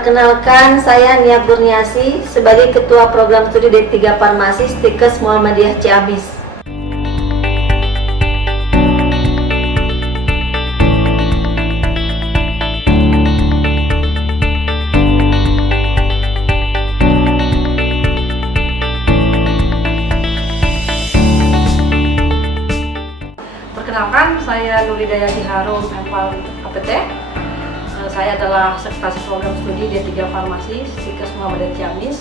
Perkenalkan, saya Nia Kurniasi sebagai Ketua Program Studi D3 Farmasi Stikes Muhammadiyah Ciamis. Perkenalkan, saya Nuridayati Harum, MPhal APT. Saya adalah Sekretaris Program Studi D3 Farmasi Stikes Muhammadiyah Ciamis.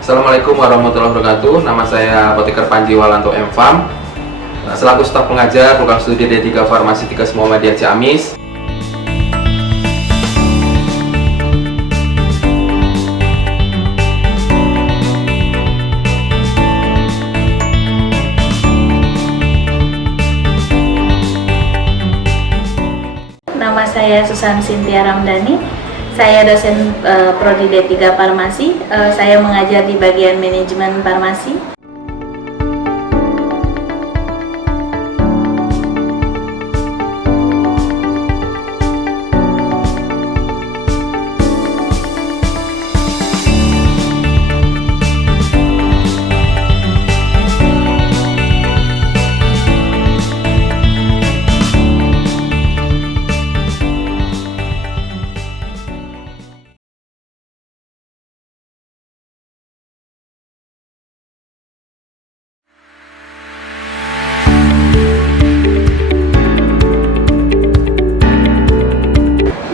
Assalamualaikum warahmatullahi wabarakatuh. Nama saya Apoteker Panji Walanto MPhal, selaku staf pengajar Program Studi D3 Farmasi Stikes Muhammadiyah Ciamis. Nama saya Susan Cynthia Ramdhani. Saya dosen Prodi D3 Farmasi. Saya mengajar di bagian manajemen farmasi.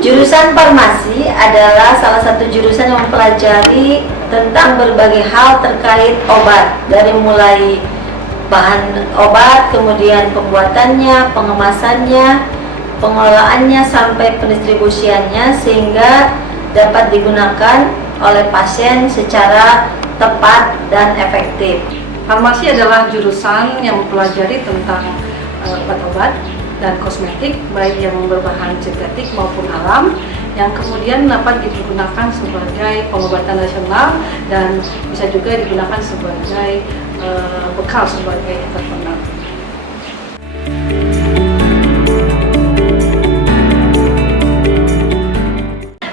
Jurusan farmasi adalah salah satu jurusan yang mempelajari tentang berbagai hal terkait obat, dari mulai bahan obat, kemudian pembuatannya, pengemasannya, pengelolaannya, sampai pendistribusiannya, sehingga dapat digunakan oleh pasien secara tepat dan efektif. Farmasi adalah jurusan yang mempelajari tentang obat-obat dan kosmetik, baik yang berbahan sintetik maupun alam, yang kemudian dapat digunakan sebagai pengobatan nasional dan bisa juga digunakan sebagai bekal sebagai entrepreneur.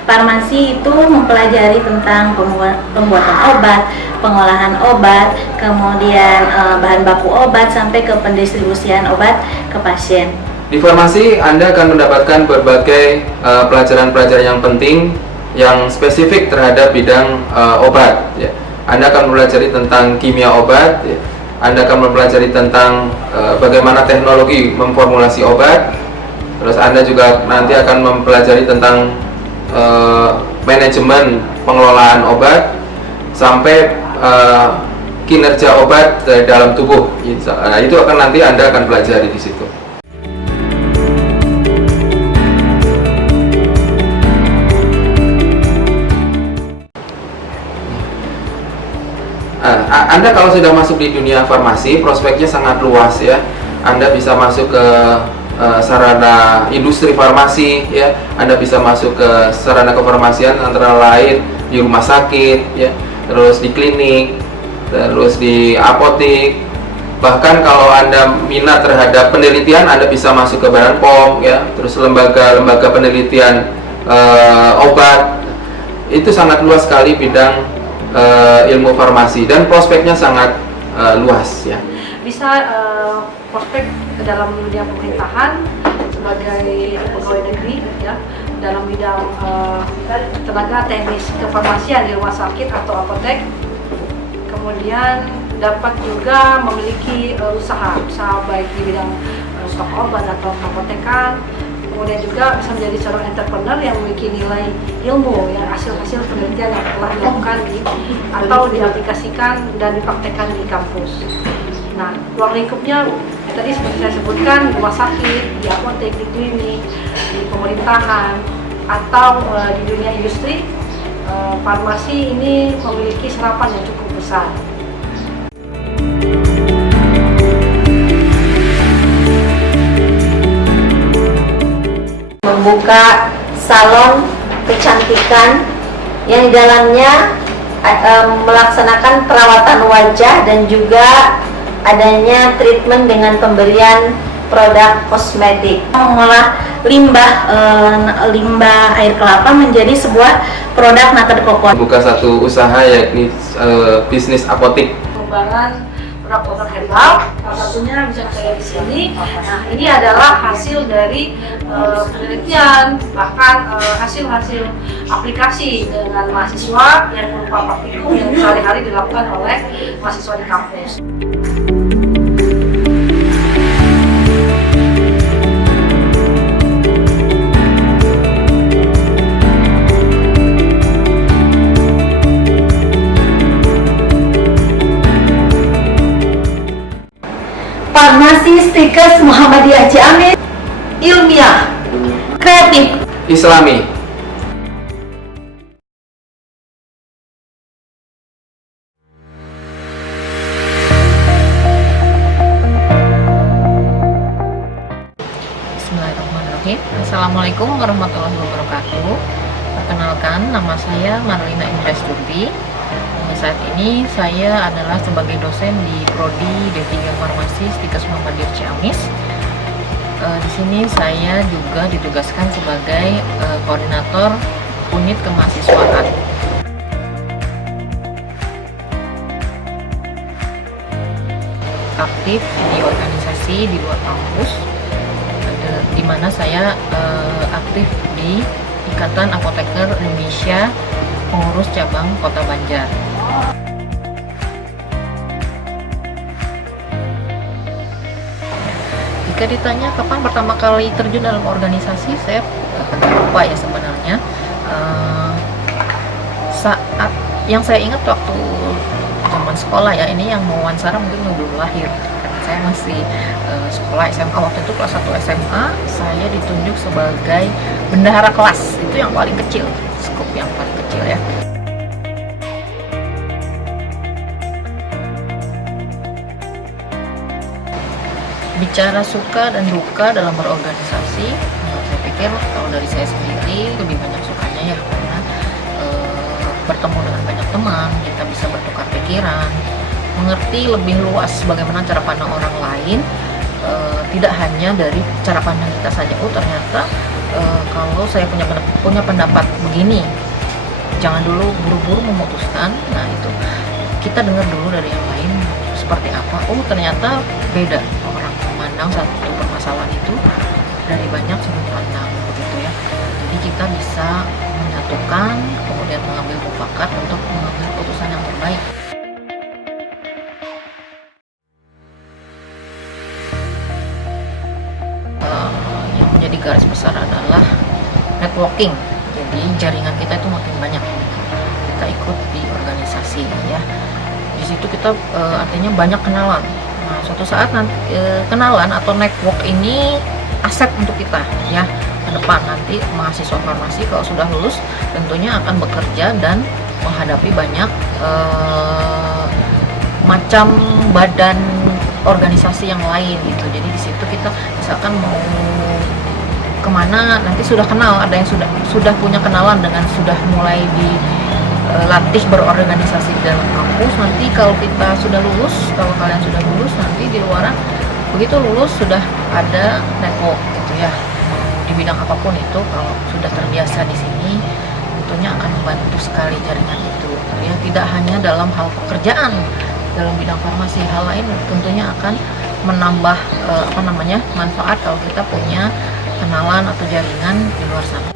Farmasi itu mempelajari tentang pembuatan obat, pengolahan obat, kemudian bahan baku obat, sampai ke pendistribusian obat ke pasien. Di farmasi, Anda akan mendapatkan berbagai pelajaran-pelajaran yang penting yang spesifik terhadap bidang obat. Ya. Anda akan mempelajari tentang kimia obat, ya. Anda akan mempelajari tentang bagaimana teknologi memformulasi obat. Terus Anda juga nanti akan mempelajari tentang manajemen pengelolaan obat sampai kinerja obat dari dalam tubuh. Nah, itu akan nanti Anda akan pelajari di situ. Anda kalau sudah masuk di dunia farmasi, prospeknya sangat luas ya. Anda bisa masuk ke sarana industri farmasi ya. Anda bisa masuk ke sarana kefarmasian antara lain di rumah sakit ya, terus di klinik, terus di apotek. Bahkan kalau Anda minat terhadap penelitian, Anda bisa masuk ke Badan POM ya, terus lembaga penelitian obat. Itu sangat luas sekali bidang ilmu farmasi dan prospeknya sangat luas ya. Bisa prospek ke dalam dunia pemerintahan sebagai pegawai negeri ya, dalam bidang tenaga teknis kefarmasian di rumah sakit atau apotek. Kemudian dapat juga memiliki usaha baik di bidang stok obat atau apotekan. Kemudian juga bisa menjadi seorang entrepreneur yang memiliki nilai ilmu, yang hasil-hasil penelitian yang telah dilakukan atau diaplikasikan dan dipraktekkan di kampus. Nah, ruang lingkupnya tadi seperti saya sebutkan, rumah sakit, di apotek, di klinik, di pemerintahan, atau di dunia industri. Farmasi ini memiliki serapan yang cukup besar. Membuka salon kecantikan yang di dalamnya melaksanakan perawatan wajah dan juga adanya treatment dengan pemberian produk kosmetik. Mengolah limbah air kelapa menjadi sebuah produk Nater Kokon. Buka satu usaha yakni bisnis apotik. Pengembangan produk-produk herbal, salah satunya bisa saya di sini. Nah, ini adalah hasil dari penelitian, bahkan hasil-hasil aplikasi dengan mahasiswa yang berupa praktikum yang sehari-hari dilakukan oleh mahasiswa di kampus. Farmasi Stikes Muhammadiyah Ciamis, ilmiah, kreatif, Islami. Bismillahirrahmanirrahim. Assalamualaikum warahmatullahi wabarakatuh. Perkenalkan, nama saya Marlina Indra Stuti. Saat ini saya adalah sebagai dosen di Prodi D3 Farmasi Stikes Muhammadiyah Ciamis. Di sini saya juga ditugaskan sebagai koordinator unit kemahasiswaan. Aktif di organisasi di luar kampus, di mana saya aktif di Ikatan Apoteker Indonesia pengurus cabang Kota Banjar. Jika ditanya kapan pertama kali terjun dalam organisasi, saya lupa ya sebenarnya. Saat yang saya ingat waktu zaman sekolah ya, ini yang mau wawancara mungkin belum lahir. Saya masih sekolah SMA, waktu itu kelas 1 SMA, saya ditunjuk sebagai bendahara kelas, itu yang paling kecil, skup yang paling kecil ya. Bicara suka dan duka dalam berorganisasi, saya pikir kalau dari saya sendiri lebih banyak sukanya ya, karena bertemu dengan banyak teman, kita bisa bertukar pikiran, mengerti lebih luas bagaimana cara pandang orang lain, tidak hanya dari cara pandang kita saja. Oh ternyata kalau saya punya pendapat begini, jangan dulu buru-buru memutuskan. Nah itu kita dengar dulu dari yang lain seperti apa. Oh ternyata beda orang memandang satu permasalahan itu dari banyak sudut pandang begitu ya. Jadi kita bisa menyatukan, kemudian mengambil mufakat untuk mengambil keputusan yang terbaik. Yang menjadi garis besar adalah networking. Jadi jaringan kita itu makin banyak. Kita ikut di organisasi ya. Di situ kita artinya banyak kenalan. Nah, suatu saat nanti kenalan atau network ini aset untuk kita ya. Ke depan nanti mahasiswa farmasi kalau sudah lulus tentunya akan bekerja dan menghadapi banyak macam badan organisasi yang lain gitu. Jadi di situ kita misalkan mau kemana nanti sudah kenal, ada yang sudah punya kenalan dengan sudah mulai dilatih berorganisasi di dalam kampus. Nanti kalau kita sudah lulus, kalau kalian sudah lulus nanti di luaran begitu lulus sudah ada network gitu ya. Di bidang apapun itu kalau sudah terbiasa di sini tentunya akan membantu sekali jaringan itu ya, tidak hanya dalam hal pekerjaan dalam bidang farmasi, hal lain tentunya akan menambah manfaat kalau kita punya kenalan atau jaringan di luar sana.